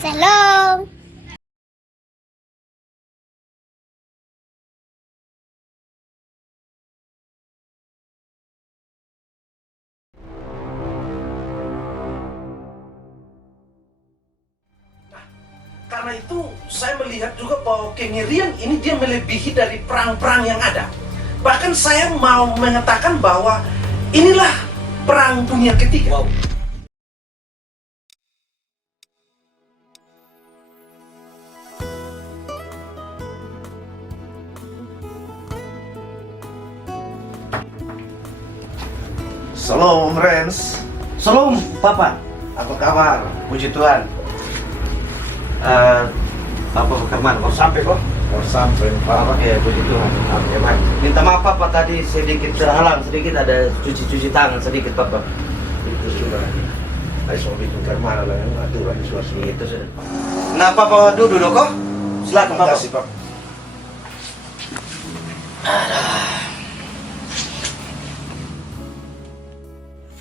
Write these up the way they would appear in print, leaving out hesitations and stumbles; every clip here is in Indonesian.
Shalom. Karena itu saya melihat juga bahwa kengerian ini dia melebihi dari perang-perang yang ada. Bahkan saya mau mengatakan bahwa inilah perang dunia ketiga. Wow. Shalom, Rens. Shalom, Papa. Apa kabar? Puji Tuhan. Papa Karman, kau sampai kok? Kau sampai, Pak. Ya, puji Tuhan. Oke, baik. Minta maaf Papa, tadi sedikit terhalang, sedikit ada cuci tangan sedikit Papa. Itu sudah. Saya suami tukar mana lah yang aturan di suasana. Itu sudah. Nah, Papa duduk kok. Silakan Terima Papa. kasih, Pak.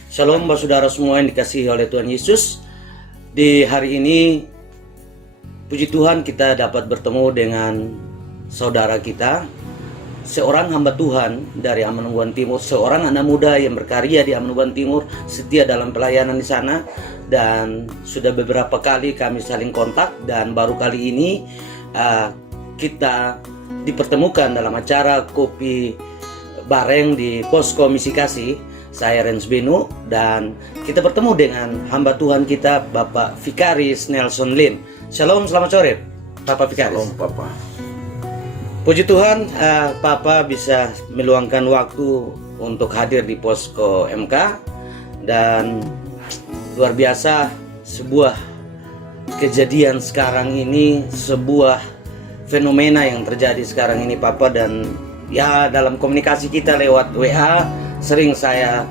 Shalom Bapak Saudara semua yang dikasihi oleh Tuhan Yesus. Di hari ini puji Tuhan kita dapat bertemu dengan saudara kita, seorang hamba Tuhan dari Amenubuan Timur, seorang anak muda yang berkarya di Amenubuan Timur, setia dalam pelayanan di sana, dan sudah beberapa kali kami saling kontak, dan baru kali ini kita dipertemukan dalam acara kopi bareng di Posko Misi Kasih. Saya Rens Benu, dan kita bertemu dengan hamba Tuhan kita Bapak Vikaris Nelson Lim. Shalom, selamat sore Bapak Vikaris. Shalom, Papa. Puji Tuhan, Papa bisa meluangkan waktu untuk hadir di Posko MK, dan luar biasa sebuah kejadian sekarang ini, sebuah fenomena yang terjadi sekarang ini Papa, dan ya dalam komunikasi kita lewat WA sering saya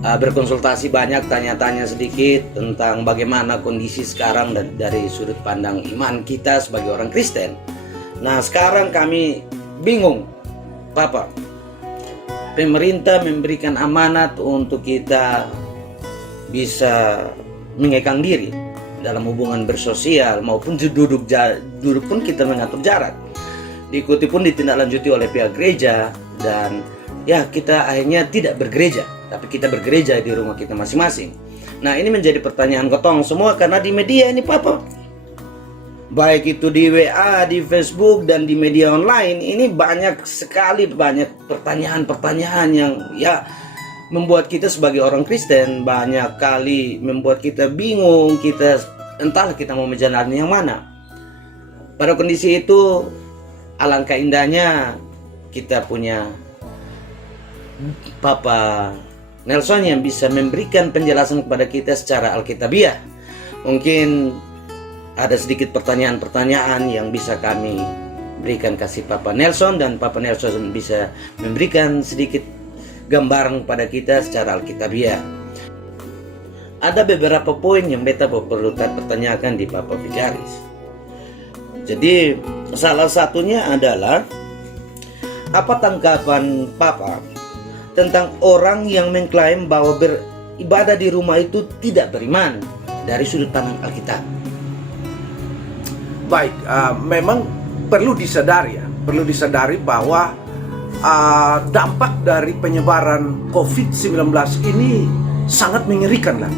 berkonsultasi banyak, tanya-tanya sedikit tentang bagaimana kondisi sekarang dari sudut pandang iman kita sebagai orang Kristen. Nah, sekarang kami bingung, Papa. Pemerintah memberikan amanat untuk kita bisa mengekang diri dalam hubungan bersosial maupun duduk pun kita mengatur jarak. Diikuti pun ditindaklanjuti oleh pihak gereja, dan ya kita akhirnya tidak bergereja, tapi kita bergereja di rumah kita masing-masing. Nah, ini menjadi pertanyaan kotong semua karena di media ini Papa, baik itu di WA, di Facebook, dan di media online, ini banyak sekali pertanyaan-pertanyaan yang ya membuat kita sebagai orang Kristen banyak kali membuat kita bingung, kita entahlah kita mau menjalani yang mana. Pada kondisi itu alangkah indahnya kita punya Papa Nelson yang bisa memberikan penjelasan kepada kita secara alkitabiah. Mungkin ada sedikit pertanyaan-pertanyaan yang bisa kami berikan kasih Papa Nelson, dan Papa Nelson bisa memberikan sedikit gambaran kepada kita secara alkitabiah. Ada beberapa poin yang beta perlu pertanyakan di Papa Vikaris. Jadi salah satunya adalah, apa tanggapan Papa tentang orang yang mengklaim bahwa beribadah di rumah itu tidak beriman dari sudut pandang Alkitab? Baik, memang perlu disadari bahwa dampak dari penyebaran COVID-19 ini sangat mengerikan lah.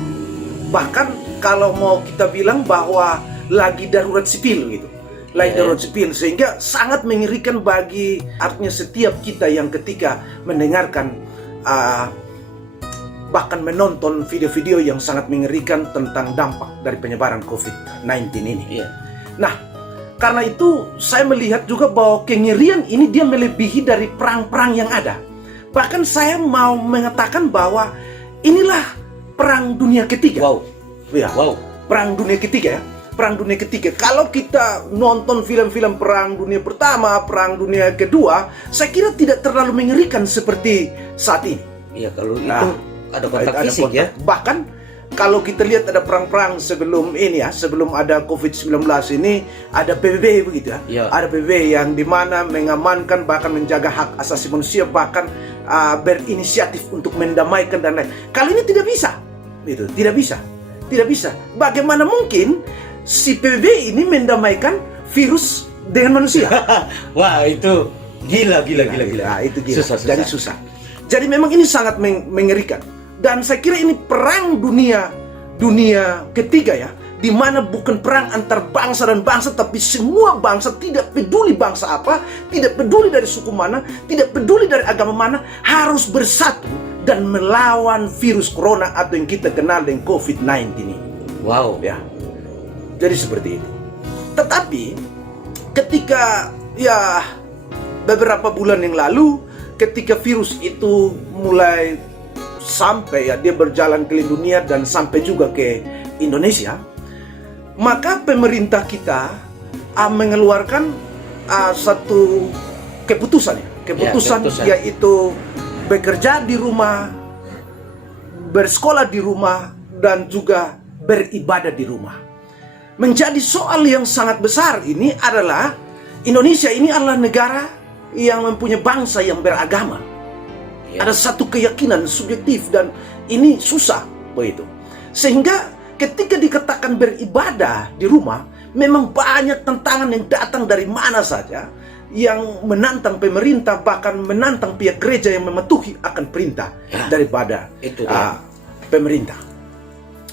Bahkan kalau mau kita bilang bahwa lagi darurat sipil gitu. Darurat sipil, sehingga sangat mengerikan bagi artinya setiap kita yang ketika mendengarkan bahkan menonton video-video yang sangat mengerikan tentang dampak dari penyebaran COVID-19 ini. Nah, karena itu saya melihat juga bahwa kengerian ini dia melebihi dari perang-perang yang ada. Bahkan saya mau mengatakan bahwa inilah perang dunia ketiga. Perang dunia ketiga ya. Perang dunia ketiga. Kalau kita nonton film-film perang dunia pertama, perang dunia kedua, saya kira tidak terlalu mengerikan seperti saat ini. Iya, kalau itu ada kontak fisik ya. Bahkan kalau kita lihat ada perang-perang sebelum ini ya, sebelum ada COVID-19 ini, ada PBB begitu ya. Ada PBB yang dimana mengamankan, bahkan menjaga hak asasi manusia, bahkan berinisiatif untuk mendamaikan dan lain. Kali ini tidak bisa, gitu. Tidak bisa. Bagaimana mungkin si PBB ini mendamaikan virus dengan manusia. Wah, itu gila. Nah, itu gila. Susah. Jadi susah. Jadi memang ini sangat mengerikan. Dan saya kira ini perang dunia ketiga ya, di mana bukan perang antar bangsa dan bangsa, tapi semua bangsa, tidak peduli bangsa apa, tidak peduli dari suku mana, tidak peduli dari agama mana, harus bersatu dan melawan virus corona atau yang kita kenal dengan COVID-19 ini. Wow. Ya. Jadi seperti itu. Tetapi ketika ya beberapa bulan yang lalu, ketika virus itu mulai sampai ya, dia berjalan keliling dunia dan sampai juga ke Indonesia, maka pemerintah kita mengeluarkan satu keputusan yaitu bekerja di rumah, bersekolah di rumah, dan juga beribadah di rumah. Menjadi soal yang sangat besar ini adalah Indonesia ini adalah negara yang mempunyai bangsa yang beragama. Ada satu keyakinan subjektif dan ini susah begitu. Sehingga ketika dikatakan beribadah di rumah, memang banyak tantangan yang datang dari mana saja yang menantang pemerintah, bahkan menantang pihak gereja yang mematuhi akan perintah daripada pemerintah.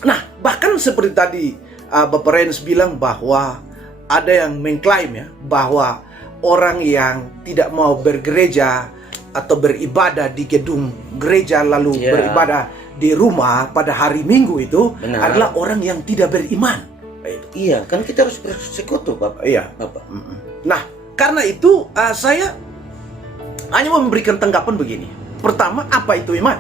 Nah, bahkan seperti tadi Bapak Renz bilang bahwa ada yang mengklaim ya bahwa orang yang tidak mau bergereja atau beribadah di gedung gereja lalu beribadah di rumah pada hari Minggu itu adalah orang yang tidak beriman. Iya, kan kita harus bersekutu, Bapak. Iya, Bapak. Nah, karena itu saya hanya memberikan tanggapan begini. Pertama, apa itu iman?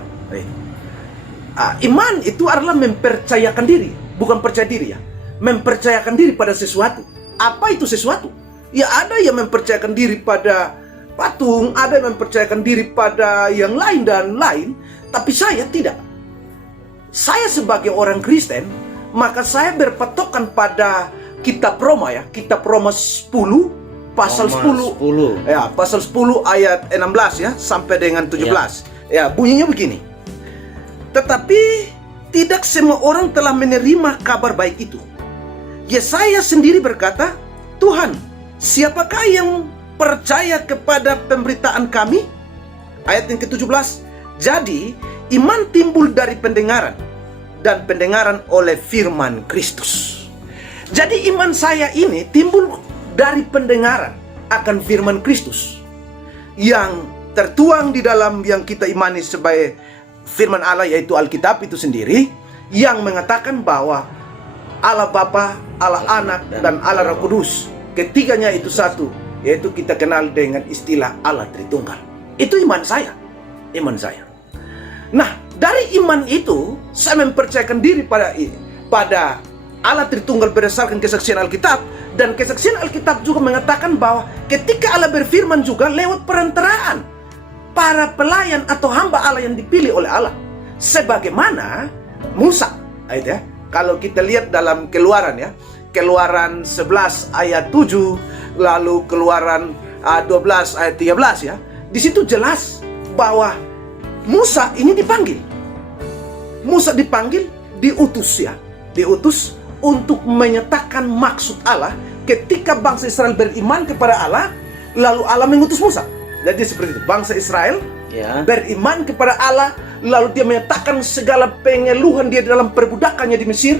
Iman itu adalah mempercayakan diri, bukan percaya diri ya. Mempercayakan diri pada sesuatu. Apa itu sesuatu? Ya ada yang mempercayakan diri pada patung, ada yang mempercayakan diri pada yang lain dan lain, tapi saya tidak. Saya sebagai orang Kristen, maka saya berpatokan pada kitab Roma ya, kitab Roma 10 pasal 10. Ya, pasal 10 ayat 16 ya sampai dengan 17. Ya, bunyinya begini. Tetapi tidak semua orang telah menerima kabar baik itu. Yesaya sendiri berkata, Tuhan, siapakah yang percaya kepada pemberitaan kami? Ayat yang ke-17. Jadi, iman timbul dari pendengaran, dan pendengaran oleh firman Kristus. Jadi iman saya ini timbul dari pendengaran akan firman Kristus yang tertuang di dalam yang kita imani sebagai firman Allah, yaitu Alkitab itu sendiri, yang mengatakan bahwa Allah Bapa, Allah Anak, dan Allah Roh Kudus, ketiganya itu satu, yaitu kita kenal dengan istilah Allah Tritunggal. Itu iman saya. Nah, dari iman itu saya mempercayakan diri pada Allah Tritunggal berdasarkan kesaksian Alkitab, dan kesaksian Alkitab juga mengatakan bahwa ketika Allah berfirman juga lewat perantaraan para pelayan atau hamba Allah yang dipilih oleh Allah, sebagaimana Musa. Ya, kalau kita lihat dalam Keluaran ya, Keluaran 11 ayat 7, lalu Keluaran 12 ayat 13 ya, di situ jelas bahwa Musa ini dipanggil. Musa dipanggil, diutus untuk menyatakan maksud Allah ketika bangsa Israel beriman kepada Allah, lalu Allah mengutus Musa. Jadi seperti itu, bangsa Israel beriman kepada Allah, lalu dia menyatakan segala pengeluhan dia dalam perbudakannya di Mesir,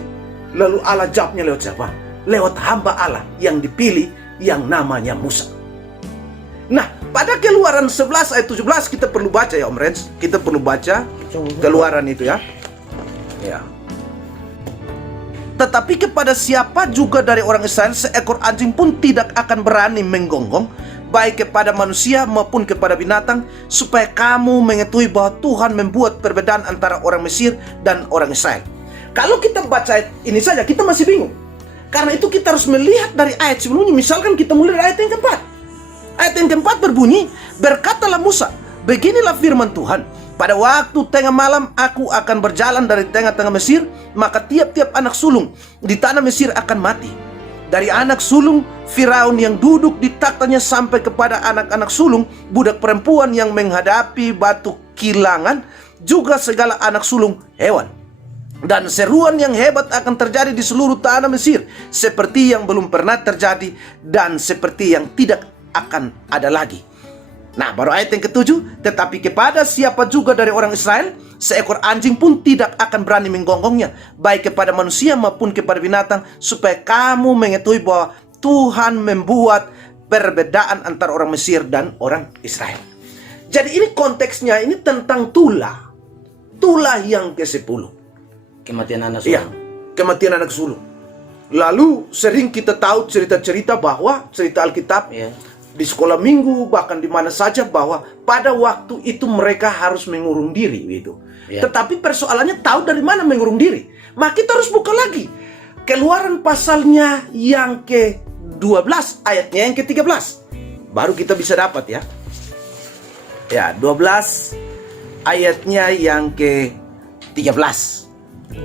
lalu Allah jawabnya lewat siapa? Lewat hamba Allah yang dipilih yang namanya Musa. Nah, pada Keluaran 11 ayat 17 kita perlu baca ya Om Renz, kita perlu baca Keluaran itu ya. Tetapi kepada siapa juga dari orang Israel seekor anjing pun tidak akan berani menggonggong, baik kepada manusia maupun kepada binatang, supaya kamu mengetahui bahwa Tuhan membuat perbedaan antara orang Mesir dan orang Israel. Kalau kita baca ini saja kita masih bingung. Karena itu kita harus melihat dari ayat sebelumnya. Misalkan kita mulai dari ayat yang keempat. Ayat yang keempat berbunyi, berkatalah Musa, beginilah firman Tuhan, pada waktu tengah malam aku akan berjalan dari tengah-tengah Mesir, maka tiap-tiap anak sulung di tanah Mesir akan mati. Dari anak sulung Firaun yang duduk di taktanya sampai kepada anak-anak sulung budak perempuan yang menghadapi batu kilangan, juga segala anak sulung hewan. Dan seruan yang hebat akan terjadi di seluruh tanah Mesir, seperti yang belum pernah terjadi dan seperti yang tidak akan ada lagi. Nah, baru ayat yang ketujuh. Tetapi kepada siapa juga dari orang Israel, seekor anjing pun tidak akan berani menggonggongnya, baik kepada manusia maupun kepada binatang, supaya kamu mengetahui bahwa Tuhan membuat perbedaan antara orang Mesir dan orang Israel. Jadi ini konteksnya ini tentang tulah yang ke-10. Kematian anak Iya, sulung. kematian anak sulung. Lalu sering kita tahu cerita-cerita bahwa cerita Alkitab Iya. di sekolah minggu, bahkan di mana saja, bahwa pada waktu itu mereka harus mengurung diri gitu. Ya. Tetapi persoalannya tahu dari mana mengurung diri. Maka kita harus buka lagi Keluaran pasalnya yang ke-12 ayatnya yang ke-13. Baru kita bisa dapat ya. Ya, 12 ayatnya yang ke-13.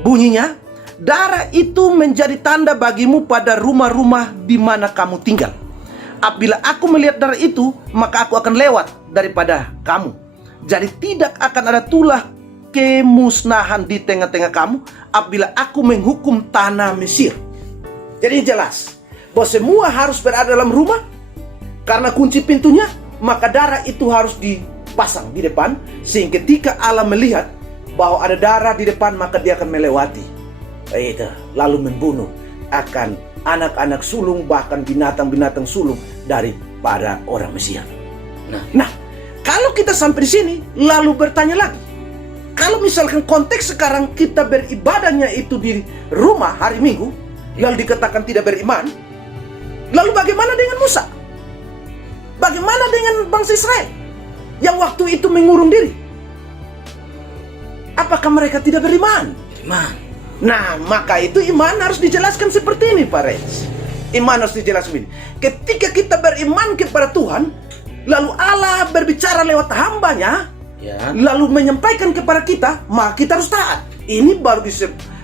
Bunyinya, darah itu menjadi tanda bagimu pada rumah-rumah di mana kamu tinggal. Apabila aku melihat darah itu, maka aku akan lewat daripada kamu. Jadi tidak akan ada tulah kemusnahan di tengah-tengah kamu apabila aku menghukum tanah Mesir. Jadi jelas bahwa semua harus berada dalam rumah. Karena kunci pintunya, maka darah itu harus dipasang di depan, sehingga ketika Allah melihat bahwa ada darah di depan, maka dia akan melewati itu, lalu membunuh akan anak-anak sulung, bahkan binatang-binatang sulung daripada orang Mesir. Nah, kalau kita sampai di sini, lalu bertanya lagi, kalau misalkan konteks sekarang kita beribadahnya itu di rumah hari Minggu, lalu dikatakan tidak beriman, lalu bagaimana dengan Musa? Bagaimana dengan bangsa Israel yang waktu itu mengurung diri? Apakah mereka tidak beriman? Beriman. Nah, maka itu iman harus dijelaskan seperti ini, Pak Rens. Iman harus dijelaskan ini. Ketika kita beriman kepada Tuhan, lalu Allah berbicara lewat hambanya, Ya. lalu menyampaikan kepada kita, maka kita harus taat. Ini baru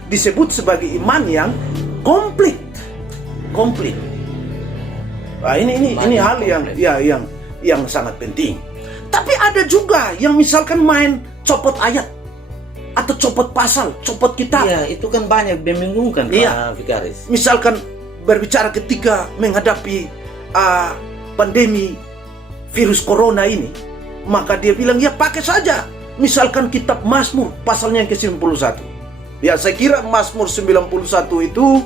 disebut sebagai iman yang komplit. Komplit. Nah, ini hal yang sangat penting. Tapi ada juga yang misalkan main copot ayat atau copot pasal, copot kitab. Iya, itu kan banyak membingungkan, Iya. Pak Vikaris. Misalkan berbicara ketika menghadapi pandemi virus corona ini, maka dia bilang ya pakai saja misalkan kitab Mazmur pasalnya yang ke-91. Ya, saya kira Mazmur 91 itu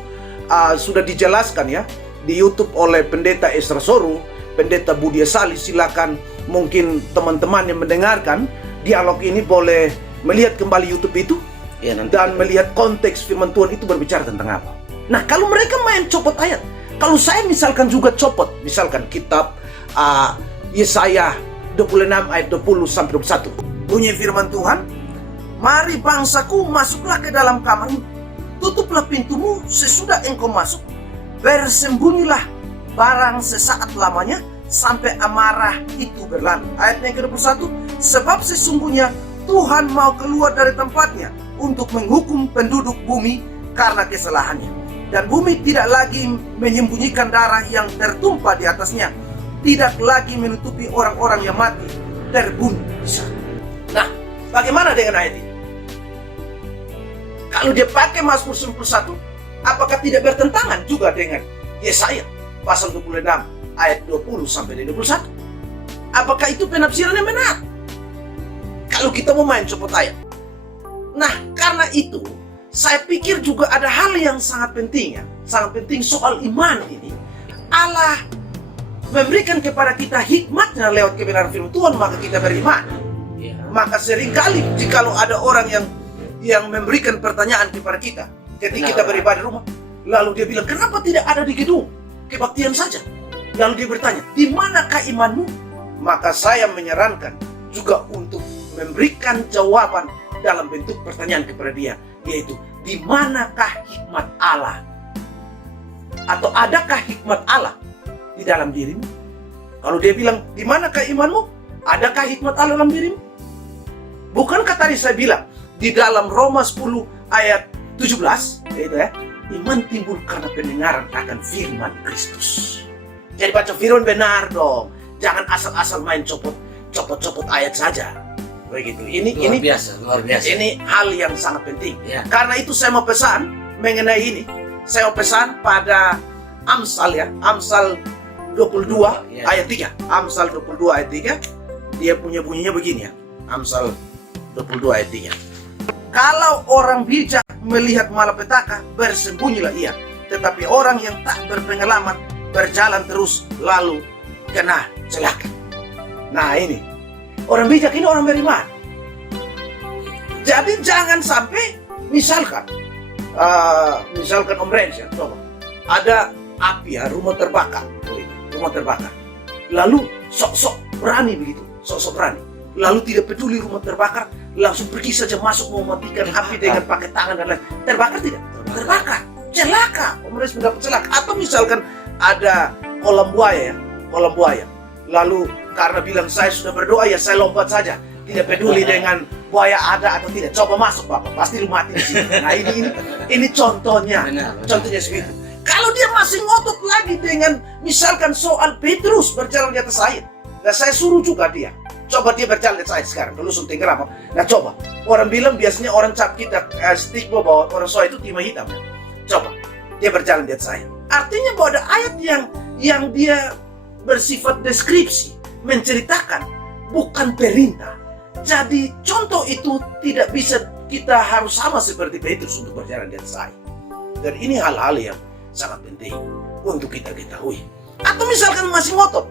sudah dijelaskan ya di YouTube oleh Pendeta Esra Soru, Pendeta Budi Sali. Silakan mungkin teman-teman yang mendengarkan dialog ini boleh melihat kembali YouTube itu Ya, nanti dan melihat konteks firman Tuhan itu berbicara tentang apa. Nah, kalau mereka main copot ayat, kalau saya misalkan juga copot, misalkan kitab Yesaya 26 ayat 20 sampai 21. Bunyi firman Tuhan, "Mari bangsaku, masuklah ke dalam kamarmu, tutuplah pintumu sesudah engkau masuk, bersembunyilah barang sesaat lamanya sampai amarah itu berlalu." Ayat yang ke-21, "Sebab sesungguhnya Tuhan mau keluar dari tempatnya untuk menghukum penduduk bumi karena kesalahannya. Dan bumi tidak lagi menyembunyikan darah yang tertumpah di atasnya, tidak lagi menutupi orang-orang yang mati terbunuh di sana." Nah, bagaimana dengan ayat ini? Kalau dia pakai Mazmur 91, apakah tidak bertentangan juga dengan Yesaya pasal 26 ayat 20 sampai 21? Apakah itu penafsiran yang benar? Kalau kita mau main copot ayat. Nah, karena itu saya pikir juga ada hal yang sangat penting ya, sangat penting soal iman ini. Allah memberikan kepada kita hikmatnya lewat kebenaran firman Tuhan, maka kita beriman. Ya. Maka seringkali jikalau ada orang yang memberikan pertanyaan kepada kita ketika kita beribadah di rumah, lalu dia bilang, "Kenapa tidak ada di gedung kebaktian saja?" Lalu dia bertanya, "Di manakah imanmu?" Maka saya menyarankan juga untuk memberikan jawaban dalam bentuk pertanyaan kepada dia, yaitu di manakah hikmat Allah? Atau adakah hikmat Allah di dalam dirimu? Kalau dia bilang, "Di manakah imanmu?" Adakah hikmat Allah dalam dirimu? Bukankah tadi saya bilang di dalam Roma 10 ayat 17, yaitu ya, iman timbul karena pendengaran akan firman Kristus. Jadi baca firman benar dong. Jangan asal-asal main copot ayat saja. Begitu. Ini Luar biasa, luar biasa. Ini hal yang sangat penting. Ya. Karena itu saya mau pesan mengenai ini. Saya mau pesan pada Amsal ya, Amsal 22 Ya. ayat 3. Amsal 22 ayat 3. Dia punya bunyinya begini ya. Amsal 22 ayat 3. Kalau orang bijak melihat malapetaka, bersembunyilah ia. Tetapi orang yang tak berpengalaman berjalan terus lalu kena celaka. Nah ini, orang bijak ini orang beriman. Jadi jangan sampai misalkan Om Renz ya, coba ada api ya, rumah terbakar, lalu sok-sok berani begitu, sok-sok berani, lalu tidak peduli rumah terbakar, langsung pergi saja masuk mematikan api dengan pakai tangan dan lain. Terbakar tidak? Terbakar, celaka. Om Renz mendapat celaka. Atau misalkan ada kolam buaya, lalu karena bilang saya sudah berdoa ya saya lompat saja, tidak peduli dengan buaya ada atau tidak. Coba masuk Bapak, pasti lu mati di sini. Nah ini contohnya, Benar. contohnya seperti itu. Kalau dia masih ngotot lagi dengan misalkan soal Petrus berjalan di atas air, nah saya suruh juga dia, coba dia berjalan di atas air sekarang, dulu sunting tenggelam. Nah coba, orang bilang biasanya orang cap kita stigma bahwa orang soal itu timah hitam. Coba dia berjalan di atas air, artinya bahwa ada ayat yang dia bersifat deskripsi, menceritakan, bukan perintah. Jadi contoh itu tidak bisa kita harus sama seperti Petrus untuk berjalan di atas air. Dan ini hal-hal yang sangat penting untuk kita ketahui. Atau misalkan masih ngotot,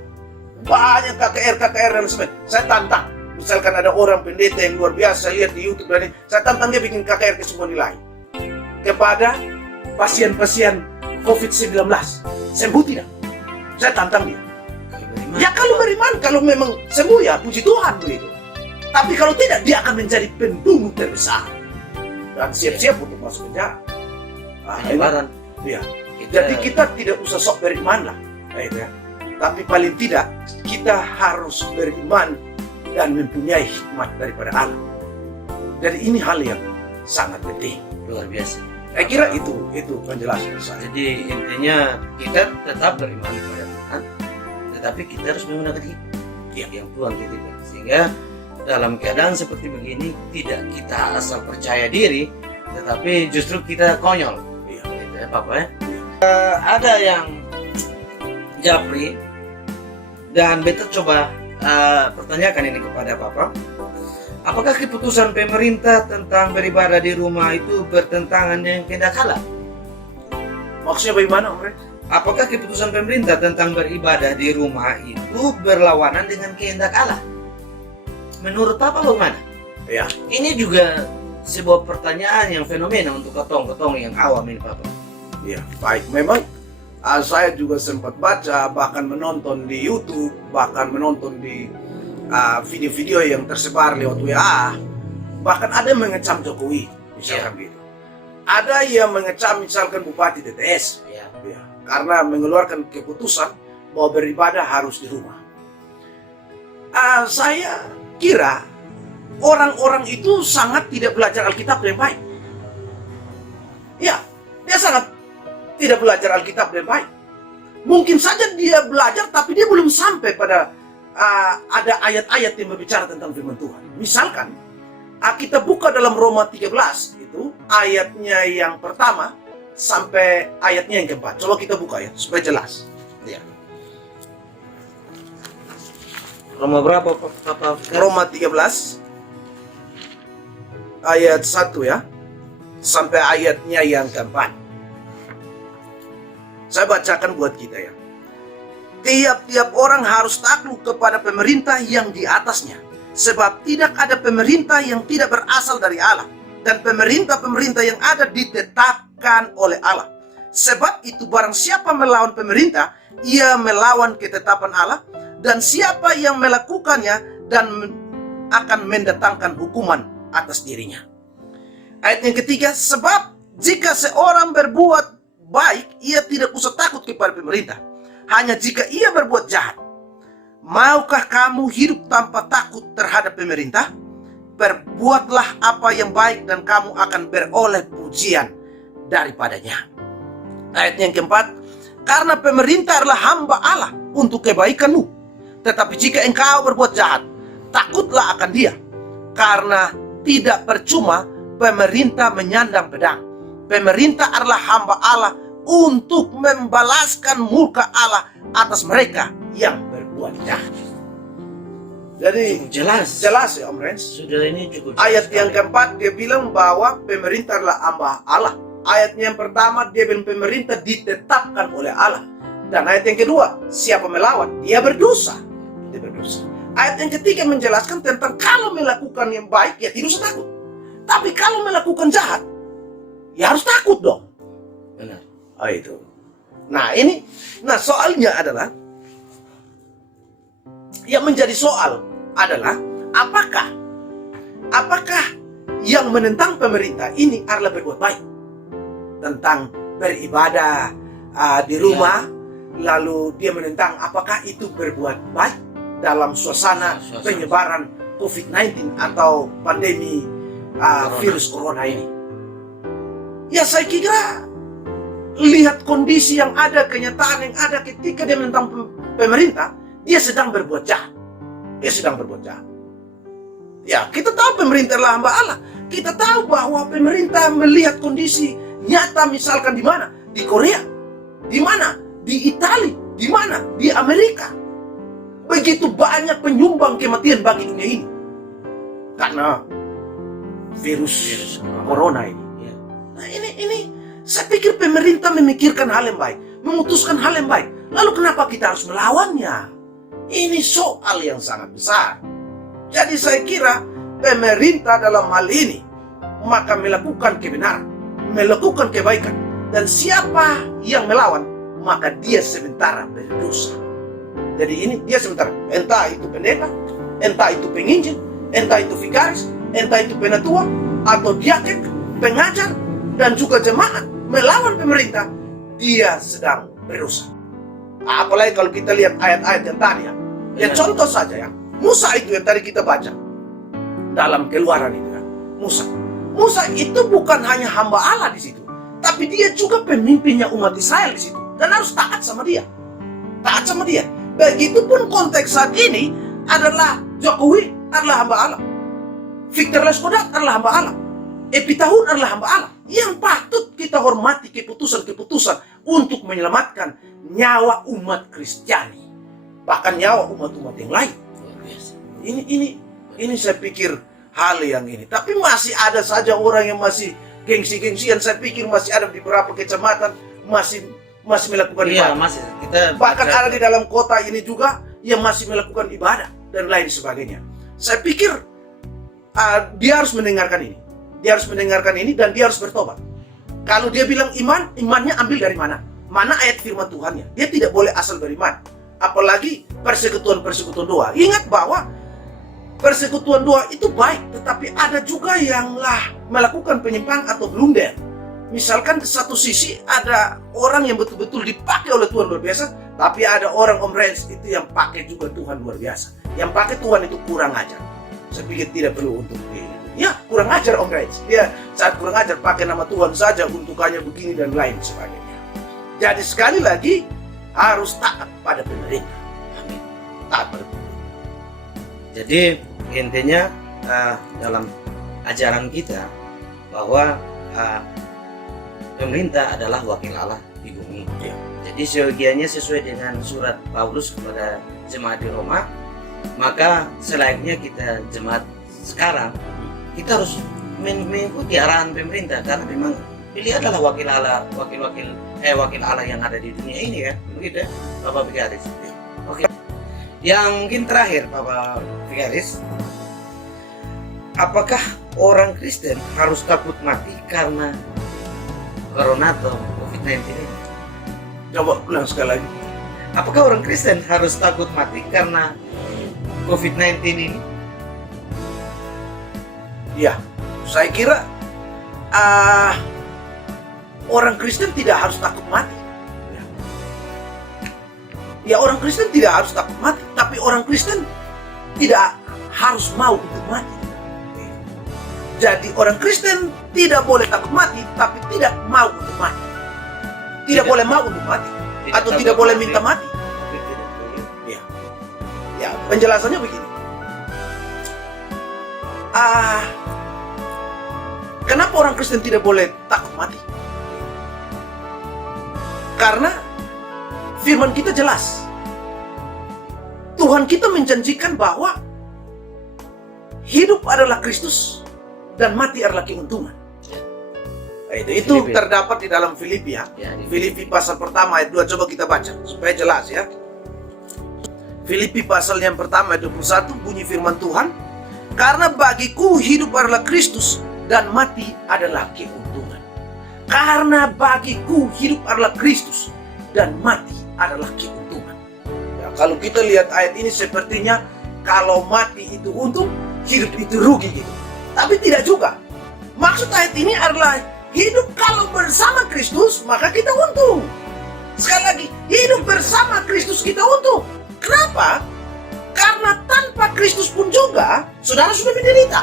banyak KKR dan sebagainya. Saya tantang, misalkan ada orang pendeta yang luar biasa lihat di YouTube dan ini, saya tantang dia bikin KKR ke semua nilai kepada pasien-pasien COVID-19. Sembuh tidak? Saya tantang dia. Ya kalau beriman, kalau memang sembuh ya puji Tuhan begitu. Tapi kalau tidak, dia akan menjadi pendungu terbesar dan siap-siap untuk masuk penjara. Penyebaran. Ya. Jadi kita tidak usah sok beriman lah, ya. Tapi paling tidak kita harus beriman dan mempunyai hikmat daripada Allah. Jadi ini hal yang sangat penting. Luar biasa. Saya kira itu penjelasan saya. Jadi intinya kita tetap beriman kepada Tuhan, tetapi kita harus menggunakan hikmat yang Tuhan titipkan. Sehingga dalam keadaan seperti begini tidak kita asal percaya diri, tetapi justru kita konyol. Iya. Gitu ya Papa ya. Ada yang japri dan beta coba pertanyakan ini kepada Papa. Apakah keputusan pemerintah tentang beribadah di rumah itu bertentangan dengan kehendak Allah? Maksudnya bagaimana, Om Renz? Apakah keputusan pemerintah tentang beribadah di rumah itu berlawanan dengan kehendak Allah? Menurut Papa bagaimana? Ya. Ini juga sebuah pertanyaan yang fenomena untuk ketong-ketong yang awam ini Papa. Ya, baik. Memang saya juga sempat baca, bahkan menonton di YouTube, bahkan menonton di video-video yang tersebar lewat WA. Bahkan ada yang mengecam Jokowi, misalkan gitu. Ada yang mengecam misalkan Bupati TTS, Ya. ya, karena mengeluarkan keputusan bahwa beribadah harus di rumah. Saya kira orang-orang itu sangat tidak belajar Alkitab dengan baik. Ya, dia sangat tidak belajar Alkitab dengan baik. Mungkin saja dia belajar, tapi dia belum sampai pada ada ayat-ayat yang berbicara tentang firman Tuhan. Misalkan, kita buka dalam Roma 13, itu ayatnya yang pertama sampai ayatnya yang keempat. Coba kita buka ya, supaya jelas. Ya. Roma berapa Papa? Roma 13 ayat 1 ya, sampai ayatnya yang keempat. Saya bacakan buat kita ya. Tiap-tiap orang harus takluk kepada pemerintah yang di atasnya, sebab tidak ada pemerintah yang tidak berasal dari Allah, dan pemerintah-pemerintah yang ada ditetapkan oleh Allah. Sebab itu barang siapa melawan pemerintah, ia melawan ketetapan Allah, dan siapa yang melakukannya dan akan mendatangkan hukuman atas dirinya. Ayat yang ketiga, sebab jika seorang berbuat baik, ia tidak usah takut kepada pemerintah. Hanya jika ia berbuat jahat. Maukah kamu hidup tanpa takut terhadap pemerintah? Berbuatlah apa yang baik dan kamu akan beroleh pujian daripadanya. Ayat yang keempat, karena pemerintah adalah hamba Allah untuk kebaikanmu. Tetapi jika engkau berbuat jahat, takutlah akan dia. Karena tidak percuma pemerintah menyandang pedang. Pemerintah adalah hamba Allah untuk membalaskan murka Allah atas mereka yang berbuat jahat. Jadi Jelas. jelas ya Om Rens. Sudah ini cukup jelas Ayat yang sekali. keempat dia bilang bahwa pemerintah adalah hamba Allah. Ayat yang pertama dia bilang pemerintah ditetapkan oleh Allah. Dan ayat yang kedua, siapa melawan dia berdosa. Dia berdosa. Ayat yang ketiga menjelaskan tentang kalau melakukan yang baik ya tidak usah takut. Tapi kalau melakukan jahat ya harus takut dong. Benar. Oh itu. Nah soalnya adalah yang menjadi soal adalah apakah yang menentang pemerintah ini adalah berbuat baik tentang beribadah di rumah, lalu dia menentang apakah itu berbuat baik dalam suasana penyebaran COVID-19 atau pandemi virus corona ini. Ya saya kira lihat kondisi yang ada, kenyataan yang ada ketika dia menentang pemerintah, dia sedang berbuat jahat. Dia sedang berbuat jahat. Ya, kita tahu pemerintah adalah hamba Allah. Kita tahu bahwa pemerintah melihat kondisi nyata misalkan di mana? Di Korea. Di mana? Di Italia. Di mana? Di Amerika. Begitu banyak penyumbang kematian bagi dunia ini. Karena virus corona ini. Nah ini saya pikir pemerintah memikirkan hal yang baik, memutuskan hal yang baik. Lalu kenapa kita harus melawannya? Ini soal yang sangat besar. Jadi saya kira pemerintah dalam hal ini maka melakukan kebenaran, melakukan kebaikan. Dan siapa yang melawan, maka dia sementara berdosa. Jadi ini dia sementara, entah itu pendeta, entah itu penginjil, entah itu vikaris, entah itu penatua, atau diaken, pengajar, dan juga jemaat melawan pemerintah, dia sedang berdosa. Apalagi kalau kita lihat ayat-ayat yang tadi ya. Ya contoh saja ya, Musa itu yang tadi kita baca dalam Keluaran itu ya. Musa itu bukan hanya hamba Allah di situ, tapi dia juga pemimpinnya umat Israel di situ dan harus taat sama dia. Taat sama dia. Begitupun konteks saat ini adalah Jokowi adalah hamba Allah. Victor Leskodat adalah hamba Allah. Epitahun adalah hamba Allah yang patut kita hormati keputusan-keputusan untuk menyelamatkan nyawa umat Kristiani, bahkan nyawa umat-umat yang lain. Ini saya pikir hal yang ini. Tapi masih ada saja orang yang masih gengsi-gengsian. Saya pikir masih ada di beberapa kecamatan masih melakukan ibadah. Masih kita bahkan ada di dalam kota ini juga yang masih melakukan ibadah dan lain sebagainya. Saya pikir dia harus mendengarkan ini. Dia harus mendengarkan ini dan dia harus bertobat. Kalau dia bilang iman, imannya ambil dari mana? Mana ayat firman Tuhannya? Dia tidak boleh asal beriman. Apalagi persekutuan-persekutuan doa. Ingat bahwa persekutuan doa itu baik, tetapi ada juga yang melakukan penyimpangan atau blunder. Misalkan di satu sisi ada orang yang betul-betul dipakai oleh Tuhan luar biasa, tapi ada orang Om Rens itu yang pakai juga Tuhan luar biasa. Yang pakai Tuhan itu kurang ajar. Saya pikir tidak perlu untuk ya kurang ajar Om Rens. Dia saat kurang ajar pakai nama Tuhan saja untukannya begini dan lain sebagainya. Jadi sekali lagi harus taat pada pemerintah. Amin. Taat pada pemerintah. Jadi intinya dalam ajaran kita bahwa pemerintah adalah wakil Allah di bumi. Ya. Jadi seyogianya sesuai dengan surat Paulus kepada jemaat di Roma, maka selayaknya kita jemaat sekarang kita harus mengikuti arahan pemerintah karena memang beliau adalah wakil Allah yang ada di dunia ini kan, begitu ya, Bapak Vikaris. Oke. Yang mungkin terakhir Bapak Vikaris, apakah orang Kristen harus takut mati karena Corona atau COVID-19 ini? Coba ulang sekali lagi. Apakah orang Kristen harus takut mati karena COVID-19 ini? Ya, saya kira orang Kristen tidak harus takut mati. Ya, orang Kristen tidak harus takut mati, tapi orang Kristen tidak harus mau untuk mati. Jadi orang Kristen tidak boleh takut mati, tapi tidak mau untuk mati. Tidak boleh mau untuk mati, atau tidak boleh minta mati. Ya, penjelasannya begini. kenapa orang Kristen tidak boleh takut mati? Karena firman kita jelas. Tuhan kita menjanjikan bahwa hidup adalah Kristus dan mati adalah keuntungan. Itu terdapat di dalam Filipi ya. Filipi pasal pertama ayat 2, coba kita baca supaya jelas ya. Filipi pasal yang pertama ayat 21 bunyi firman Tuhan, karena bagiku hidup adalah Kristus dan mati adalah keuntungan. Karena bagiku hidup adalah Kristus dan mati adalah keuntungan. Ya, kalau kita lihat ayat ini sepertinya kalau mati itu untung, hidup itu rugi gitu. Tapi tidak juga. Maksud ayat ini adalah hidup kalau bersama Kristus maka kita untung. Sekali lagi, hidup bersama Kristus kita untung. Kenapa? Karena tanpa Kristus pun juga saudara sudah menderita.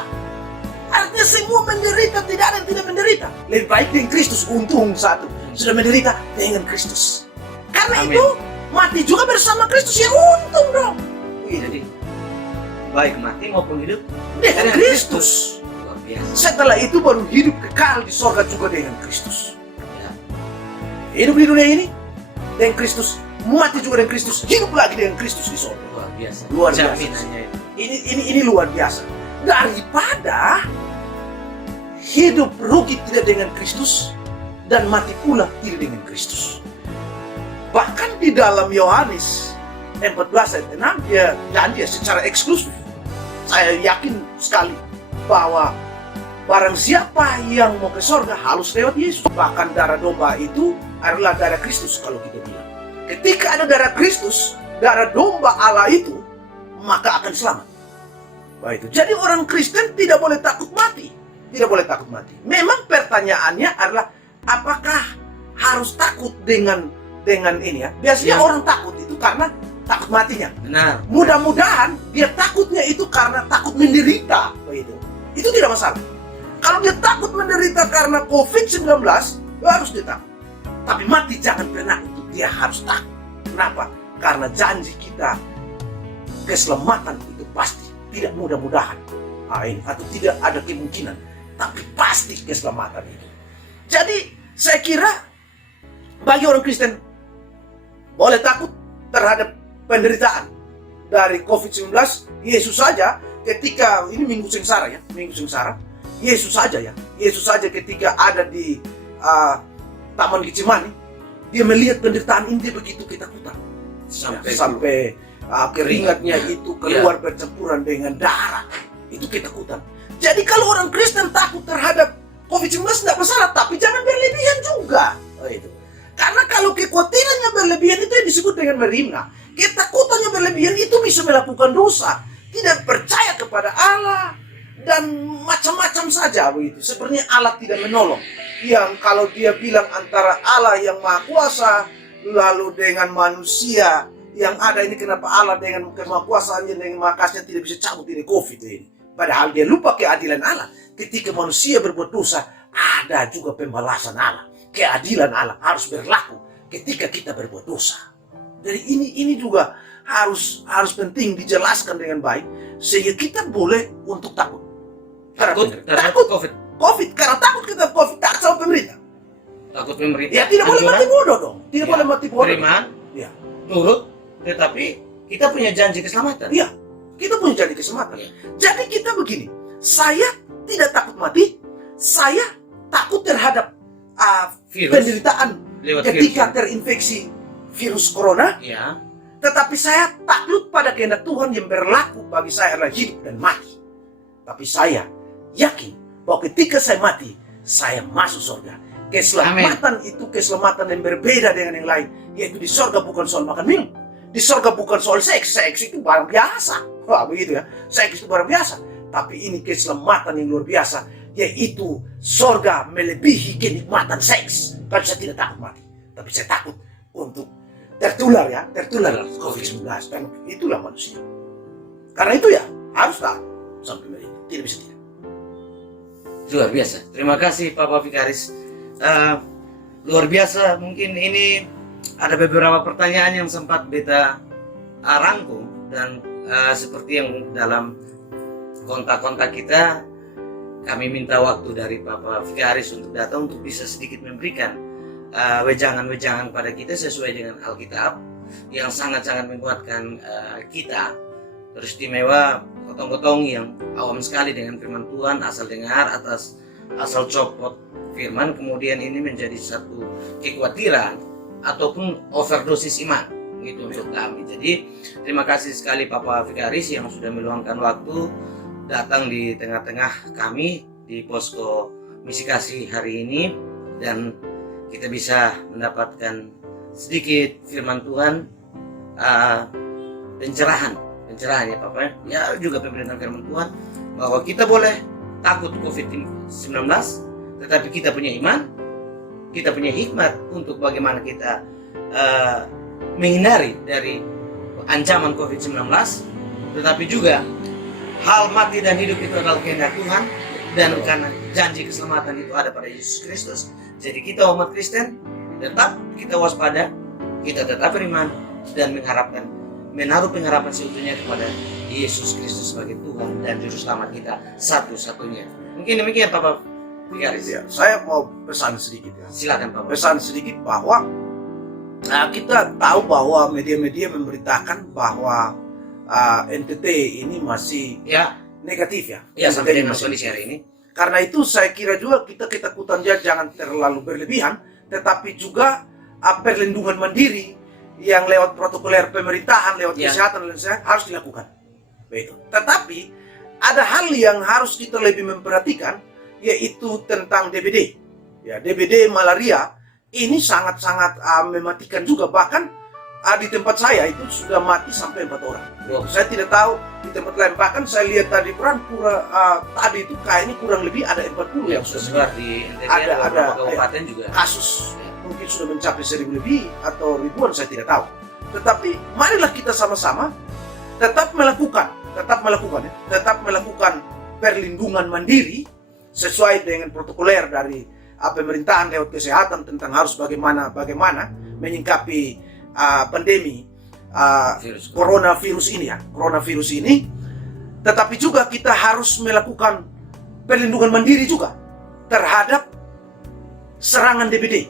Artinya semua menderita, tidak ada yang tidak menderita. Lebih baik dengan Kristus, untung satu. Sudah menderita dengan Kristus. Karena Amin. itu mati juga bersama Kristus, ya untung dong. Jadi baik mati maupun hidup Dengan Kristus. Luar biasa. Setelah itu baru hidup kekal di sorga juga dengan Kristus. Ya. Hidup di dunia ini dengan Kristus, mati juga dengan Kristus, hidup lagi dengan Kristus di sorga. Luar biasa. Luar biasa. Jaminannya itu. Ini luar biasa. Daripada hidup rugi tidak dengan Kristus dan mati pula tidak dengan Kristus. Bahkan di dalam Yohanes 14 ayat 6 dia janji secara eksklusif. Saya yakin sekali bahwa barang siapa yang mau ke sorga harus lewat Yesus. Bahkan darah domba itu adalah darah Kristus kalau kita bilang. Ketika ada darah Kristus, darah domba Allah itu, maka akan selamat. Itu. Jadi orang Kristen tidak boleh takut mati. Tidak boleh takut mati. Memang pertanyaannya adalah apakah harus takut dengan ini ya? Biasanya orang takut itu karena takut matinya. Benar. Mudah-mudahan dia takutnya itu karena takut menderita. Itu tidak masalah. Kalau dia takut menderita karena COVID-19, harus dia takut. Tapi mati jangan pernah untuk dia harus takut. Kenapa? Karena janji kita keselamatan itu pasti. Tidak mudah-mudahan atau tidak ada kemungkinan, tapi pasti keselamatan itu. Jadi saya kira bagi orang Kristen boleh takut terhadap penderitaan dari COVID-19. Yesus saja ketika ini minggu sengsara, Yesus saja ketika ada di Taman Getsemani, dia melihat penderitaan ini, dia begitu ketakutan sampai keringatnya itu keluar bercampuran dengan darah. Itu ketakutan. Jadi kalau orang Kristen takut terhadap COVID-19 tidak masalah, tapi jangan berlebihan juga. Itu. Karena kalau kekhawatirannya berlebihan itu yang disebut dengan merimna. Ketakutannya berlebihan itu bisa melakukan dosa, tidak percaya kepada Allah dan macam-macam saja begitu. Sepertinya Allah tidak menolong. Yang kalau dia bilang antara Allah yang Maha Kuasa lalu dengan manusia yang ada ini, kenapa Allah dengan kemahakuasaannya, dengan maha kasihnya tidak bisa cabut ini COVID ini. Padahal dia lupa keadilan Allah. Ketika manusia berbuat dosa, ada juga pembalasan Allah. Keadilan Allah harus berlaku ketika kita berbuat dosa. Jadi ini juga harus penting dijelaskan dengan baik sehingga kita boleh untuk takut. Takut COVID. Karena takut kita COVID, takut sama pemerintah. Takut pemerintah. Ya tidak boleh mati bodoh dong. Tidak boleh mati bodoh. Beriman. Ya. Turut. Tetapi kita punya janji keselamatan. Iya, kita punya janji keselamatan. Ya. Jadi kita begini, saya tidak takut mati, saya takut terhadap penderitaan ketika terinfeksi virus corona. Ya. Tetapi saya takluk pada kehendak Tuhan yang berlaku bagi saya adalah hidup dan mati. Tapi saya yakin bahwa ketika saya mati, saya masuk surga. Keselamatan itu keselamatan yang berbeda dengan yang lain, yaitu di surga bukan soal makan minum. Di sorga bukan soal seks itu barang biasa. Wah, begitu ya. Seks itu barang biasa. Tapi ini keselamatan yang luar biasa, yaitu sorga melebihi kenikmatan seks. Kan saya tidak takut mati, tapi saya takut untuk tertular COVID-19. Dan itulah manusia. Karena itu ya harus takut sampai mati. Tidak bisa tidak. Luar biasa. Terima kasih Bapak Vikaris. Luar biasa. Mungkin ini ada beberapa pertanyaan yang sempat beta rangkum dan seperti yang dalam kontak-kontak kita, kami minta waktu dari Bapak Vikaris untuk datang untuk bisa sedikit memberikan wejangan-wejangan pada kita sesuai dengan Alkitab yang sangat-sangat menguatkan kita. Terus istimewa gotong-gotong yang awam sekali dengan firman Tuhan, asal dengar asal copot firman, kemudian ini menjadi satu kekhawatiran ataupun overdosis iman gitu untuk kami. Jadi terima kasih sekali Bapak Vikaris yang sudah meluangkan waktu datang di tengah-tengah kami di posko misi kasih hari ini, dan kita bisa mendapatkan sedikit firman Tuhan, pencerahan ya Bapak ya, juga pemberitaan firman Tuhan bahwa kita boleh takut COVID-19, tetapi kita punya iman, kita punya hikmat untuk bagaimana kita menghindari dari ancaman COVID-19, tetapi juga hal mati dan hidup itu adalah kehendak Tuhan, dan karena janji keselamatan itu ada pada Yesus Kristus. Jadi kita umat Kristen tetap kita waspada, kita tetap beriman dan menaruh pengharapan seutuhnya kepada Yesus Kristus sebagai Tuhan dan Juru Selamat kita satu-satunya. Mungkin demikian Bapak Vikaris. Ya, saya mau pesan sedikit ya. Silakan Bapak. Pesan sedikit bahwa kita tahu bahwa media-media memberitakan bahwa NTT ini masih negatif ya. Ya, sampai dengan NTT kondisi hari ini. Karena itu saya kira juga kita ketakutannya jangan terlalu berlebihan, tetapi juga perlindungan mandiri yang lewat protokoler pemerintahan, lewat kesehatan dan lain-lain harus dilakukan. Begitu. Tetapi ada hal yang harus kita lebih memperhatikan, yaitu tentang DBD. Ya, DBD malaria ini sangat-sangat mematikan juga. Bahkan di tempat saya itu sudah mati sampai 4 orang. Saya tidak tahu di tempat lain. Bahkan saya lihat tadi tadi itu kayaknya kurang lebih ada 40 yang sudah sebar di NTT, ada kabupaten juga. Kasus mungkin sudah mencapai 1000 lebih atau ribuan, saya tidak tahu. Tetapi marilah kita sama-sama tetap melakukan perlindungan mandiri sesuai dengan protokoler dari pemerintahan lewat kesehatan tentang harus bagaimana menyikapi pandemi coronavirus ini. Tetapi juga kita harus melakukan perlindungan mandiri juga terhadap serangan DBD.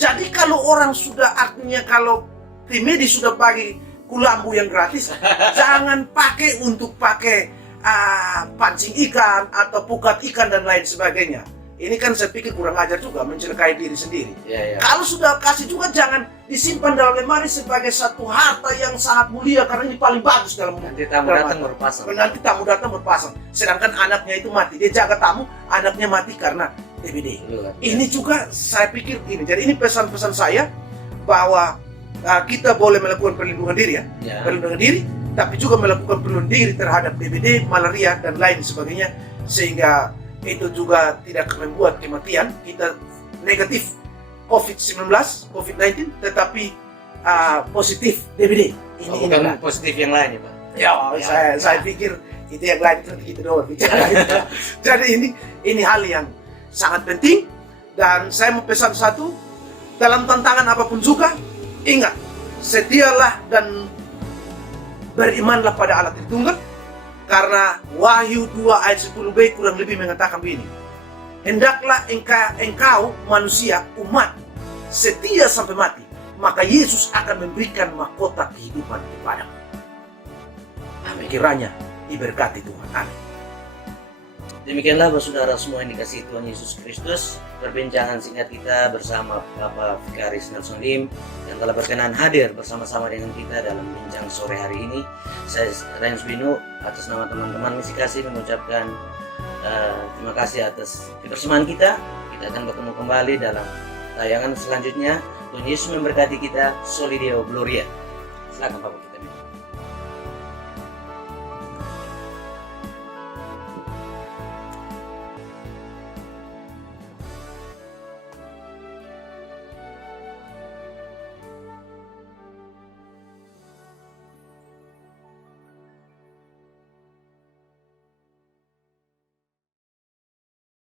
Jadi kalau orang sudah, artinya kalau tim medis sudah bagi kulambu yang gratis, jangan pakai pancing ikan atau pukat ikan dan lain sebagainya. Ini kan saya pikir kurang ajar juga, mencelakai diri sendiri. Kalau sudah kasih juga jangan disimpan dalam lemari sebagai satu harta yang sangat mulia, karena ini paling bagus dalam nanti tamu datang berpasang. Sedangkan anaknya itu mati, dia jaga tamu, anaknya mati karena DBD. Ini juga saya pikir ini. Jadi ini pesan-pesan saya bahwa kita boleh melakukan perlindungan diri perlindungan diri, tapi juga melakukan perlindungan diri terhadap DBD, malaria dan lain sebagainya, sehingga itu juga tidak membuat kematian kita negatif COVID-19, tetapi positif DBD. Ini bukan positif yang lain ya Pak? Saya pikir itu yang lain itu kita doang bicara. Jadi ini hal yang sangat penting, dan saya mau pesan satu, dalam tantangan apapun juga, ingat, setialah dan berimanlah pada Allah Tritunggal. Karena Wahyu 2 ayat 10b kurang lebih mengatakan begini, hendaklah engkau manusia, umat, setia sampai mati, maka Yesus akan memberikan mahkota kehidupan kepadamu. Amin. Kiranya diberkati Tuhan. Amin. Demikianlah saudara semua yang dikasihi Tuhan Yesus Kristus, perbincangan singkat kita bersama Bapak Vikaris Nelson Lim yang telah berkenan hadir bersama-sama dengan kita dalam bincang sore hari ini. Saya Renz Binu atas nama teman-teman misi kasih mengucapkan terima kasih atas kebersamaan kita. Kita akan bertemu kembali dalam tayangan selanjutnya. Tuhan Yesus memberkati kita. Soli Deo Gloria. Silakan Bapak.